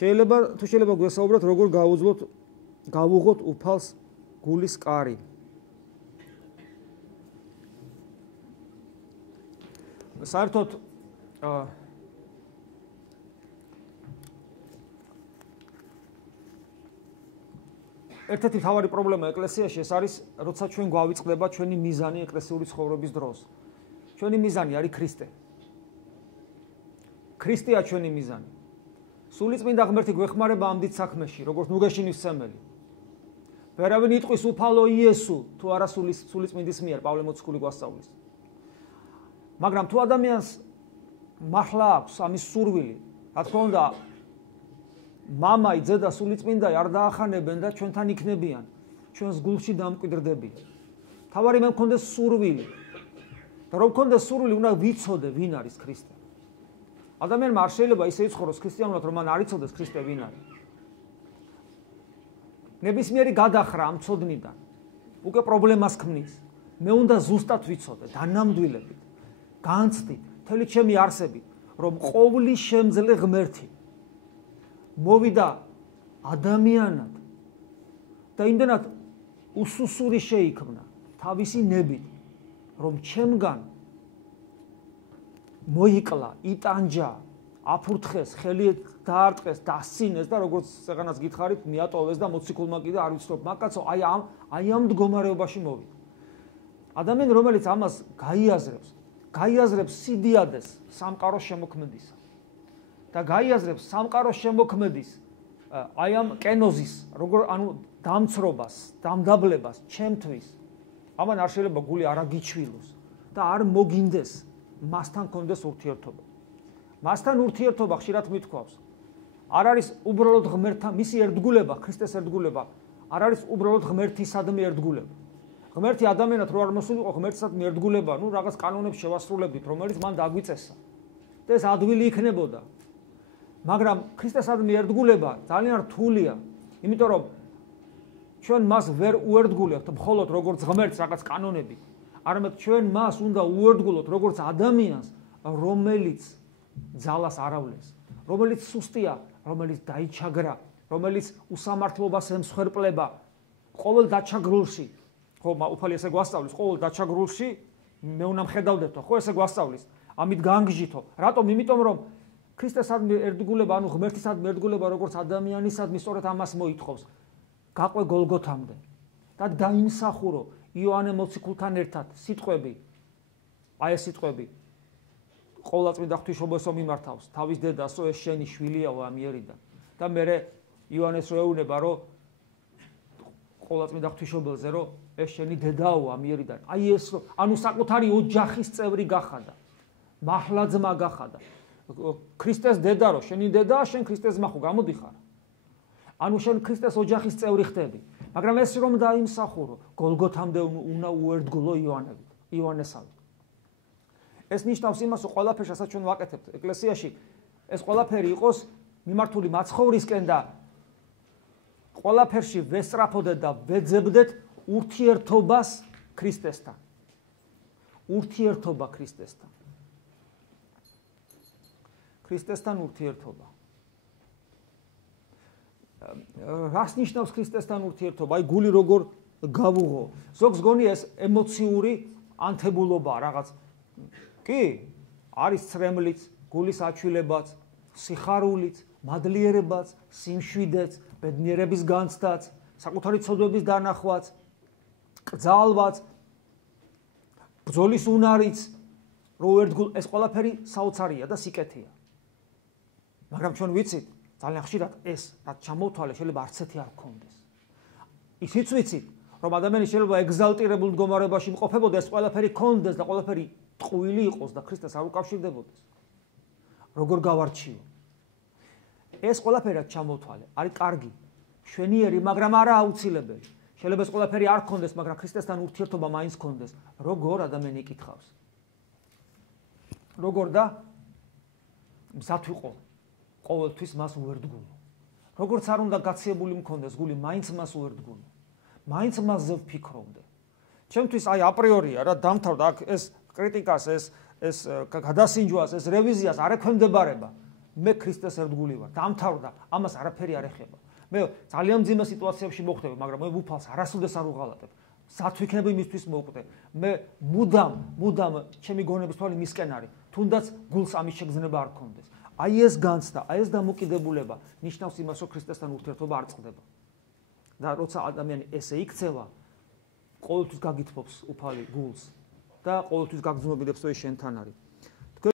შეიძლება გვესაუბროთ როგორ გავუღოთ უფალს გულის კარი. საერთოდ ერთ-ერთი მთავარი პრობლემა ეკლესიაში ეს არის, როცა ჩვენ გვავიწყდება ჩვენი მიზანი ეკლესიური ცხოვრების დროს. ჩვენი მიზანი არის ქრისტე. ქრისტეა ჩვენი მიზანი. სულიწმინდა ღმერთი გვეხმარება ამ დიდ საქმეში, როგორც ნუგეშინის ცემელი. ვერავინ იტყვის უფალო იესო, თუ არა სულიწმინდის მიერ, პავლე მოციქული გვასწავლის. მაგრამ თუ ადამიანს მართლა აქვს ამის სურვილი, რა თქმა უნდა, მამაი, ძედა, სულიწმინდაი არ დაახანებენ და ჩვენთან იქნებიან, ჩვენს გულში დამკვიდრდებიან. თავარი მე მქონდეს სურვილი. და რომ მქონდეს სურვილი, უნდა ვიცოდე ვინ არის ქრისტე. ადამიანმა არ შეიძლება ისე იცხოვროს ქრისტიანულად, რომ მან არ იცოდეს ქრისტე ვინ არის. ნებისმიერი გადახრა ამ ცოდნიდან უკვე პრობლემას ქმნის. მე უნდა ზუსტად ვიცოდე, დანამდვილებით, განცდით, მთელი ჩემი არსებით, რომ ყოვლის შემძლე ღმერთი მოვიდა ადამიანად და იმდენად უსუსური შეიქმნა თავისი ნებით, რომ ჩემგან მოიკლა, იტანჯა, აფურთხეს, ხელი დაარტყეს, დასცინეს და როგორც წეგანაც გითხარით, მიატოვეს და მოციქულმა კიდე არ ვიცნობ, მაგაცო, აი ამ მდგომარეობაში მოვიდა. ადამიანი, რომელიც ამას გაიაზრებს სიდიადეს სამყაროს შემოქმედისა და გაიაზრებს სამყაროს შემოქმედის აი ამ კენოზის, ანუ დამცრობას, დამდაბლებას ჩემთვის, ამან არ შეიძლება გული არ აგიჩვილოს და არ მოგინდეს მასთან კონდეს ურთიერთობა. მასთან ურთიერთობა ხშირად მithქვავს. არ არის უბრალოდ ღმერთთან მისი ერთგულება, ქრისტეს ერთგულება, არ არის უბრალოდ ღმერთისადმი ერთგულება. ღმერთი ადამიანად რო არ მოსულიყო ღმერთისადმი ერთგულება, ნუ რაღაც კანონებს შევასრულებდით, რომელიც მან დაგვიწესა. და ეს ადვილი იქნებოდა. მაგრამ ქრისტესადმი ერთგულება ძალიან რთულია, იმიტომ რომ ჩვენ მას ვერ უერთგულებთ მხოლოდ როგორც ღმერთს რაღაც კანონებით. არამედ ჩვენ მას უნდა უერთგულოთ როგორც ადამიანს, რომელიც ძალას არავლეს, რომელიც სუსტია, რომელიც დაიჩაგრა, რომელიც უსამართლობას ემსხვერპლება, ყოველ დაჩაგრულში, ხო, უფალი ესე გვასწავლის, ყოველ დაჩაგრულში მე უნდა მხედავდეთო, ხო, ესე გვასწავლის, ამით განგჟითო. რატომ? იმიტომ რომ ქრისტესადმი ერთგულება, ანუ ღმერთისადმი ერთგულება როგორც ადამიანისადმი სწორედ ამას მოითხოვს. გაყვე გოლგოთამდე და დაიმსახურო იოანე მოციქულთან ერთად სიტყვები, აი ეს სიტყვები ყოვლადწმიდა ღვთისმშობლოსო მიმართავს, თავის დედასო, ეს შენი შვილია ამიერიდან. და მერე იოანეს რო ეუბნება, რომ ყოვლადწმიდა ღვთისმშობელზე, რომ ეს შენი დედაო ამიერიდან. აი ეს, ანუ საკუთარი ოჯახის წევრი გახადა, მართლა ძმა გახადა. ქრისტეს დედა რო, შენი დედაა, შენ ქრისტეს ძმა ხო გამოდიხარ. ანუ შენ ქრისტეს ოჯახის წევრი ხდები. მაგრამ ეს რომ დაიმსახურო, გოლგოთამდე უნდა უერთგულო იოანესავით. ეს ნიშნავს იმას, რომ ყველაფერს, რასაც ჩვენ ვაკეთებთ ეკლესიაში, ეს ყველაფერი იყოს მიმართული მაცხოვრისკენ და ყველაფერში ვესწრაფოდეთ და ვეძებდეთ ურთიერთობას ქრისტესთან. ურთიერთობა ქრისტესთან. ქრისტესთან ურთიერთობა. რას ნიშნავს ქრისტესთან ურთიერთობა? აი გული როგორ გავუღო. ზოგს გონია ეს ემოციური ანთებულობა რაღაც. კი, არის ცრემლიც, გულის აჩვილებაც, სიხარულიც, მადლიერებაც, სიმშვიდეც, ბედნიერების განცდაც, საკუთარი ცოდვების დანახვაც, კრძალვაც, ბრძოლის უნარიც, რო ერთგულ ეს ყველაფერი საოცარია და სიკეთეა. მაგრამ ჩვენ ვიცით, ძალიან ხშირად ეს, რაც ჩამოვთვალე, შეიძლება არც ერთი არ გქონდეს. ისიც ვიცით, რომ ადამიანი შეიძლება ეგზალტირებულ მდგომარეობაში იმყოფებოდა, ეს ყველაფერი გქონდეს და ყველაფერი ტყუილი იყოს და ქრისტეს არ უკავშირდებოდეს. როგორ გავარჩიო? ეს ყველაფერი რაც ჩამოვთვალე, არის კარგი, მშვენიერი, მაგრამ არა აუცილებელი. შეიძლება ეს ყველაფერი არ გქონდეს, მაგრამ ქრისტესთან ურთიერთობა მაინც გქონდეს. როგორ ადამიანი იკითხავს? როგორ და მზად ვიყო ყოველთვის მას უერთგულო. როგორც არ უნდა გაციებული მქონდეს გული, მაინც მას უერთგულო. მაინც მასზე ვფიქრობდე. ჩემთვის აი აპრიორია რა დამთავრდა აქ ეს კრიტიკას, ეს გადასინჯვას, ეს რევიზიას არ ექვემდებარება. მე ქრისტეს ერთგული ვარ. დამთავრდა, ამას არაფერი არ ეხება. მე ძალიან მძიმე სიტუაციებში მოხვდები, მაგრამ მე უფალს არასოდეს არ უღალატებ. სად ვიქნები მისთვის მოვკვდე. მე მუდამ ჩემი გონების თვალი მისკენ არის. თუნდაც გულს ამის შეგრძნება არ გქონდეს. აი ეს განცდა, აი ეს დამოკიდებულება ნიშნავს იმას, რომ ქრისტესთან ურთიერთობა არ წყდება. და როცა ადამიანი ესე იქცევა, ყოველთვის გაგითმობს უფალი გულს და ყოველთვის გაგრძნობილებს, რომ ის შენთან არის.